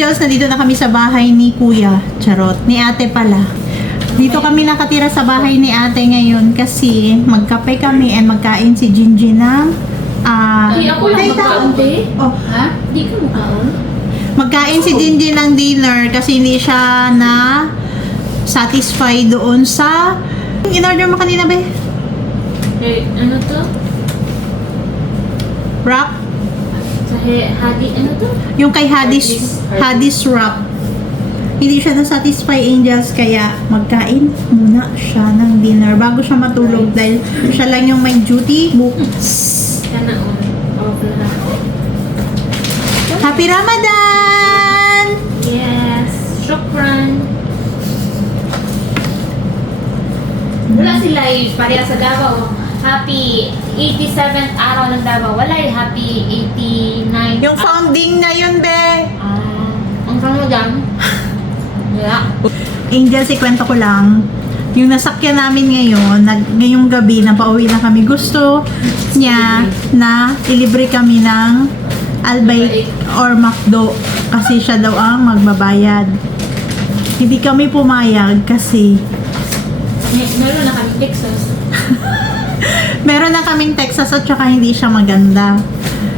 Angels, nandito na kami sa bahay ni Kuya. Charot. Ni ate pala. Dito kami nakatira sa bahay ni ate ngayon kasi magkape kami and magkain si Jinjin ng Hindi ako lang magkaon, te. Oh, Ha? Di ka magkaon? magkain si Jinjin ng dinner kasi hindi siya na satisfied doon sa in-order mo kanina, be? Eh, ano to? Wrap? Sa hadi, ano to? Yung kay Hadis wrap. Hindi siya na-satisfy, Angels, kaya magkain muna siya ng dinner bago siya matulog dahil siya lang yung may duty bukas. Sana on. Off lahat. Happy Ramadan! Yes. Shukran. Wala sila yung pareha sa Davao. Happy 87th araw ng Davao. Wala yung happy 89. Yung founding na yun, be! Ang kamo dyan? Wala. Angels, ikwento ko lang. Yung nasakyan namin ngayon, ngayong gabi na pauwi na kami, gusto niya na ilibre kami ng Albay or McDo kasi siya daw ang magbabayad. Hindi kami pumayag kasi Meron na kami Texas. meron na kaming Texas at saka hindi siya maganda.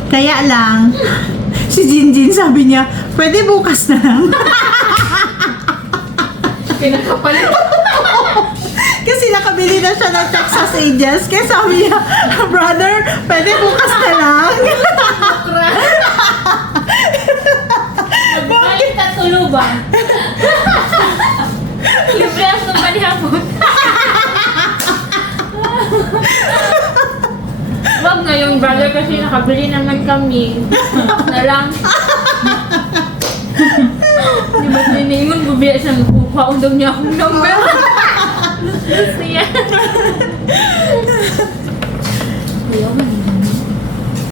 Kaya lang, si Jinjin sabi niya, pwede bukas na lang. Pinakapalit. Kasi nakabili na siya ng Texas Angels. Kaya sabi niya, brother, pwede bukas na lang. Magbalik na tuluban. Libre ang tumpali hapon. Wag na yung brother kasi nakabili naman kami. Na lang. Di ba siningon, bubiya siyang kukaon daw niya akong number. Siya. Ayaw man.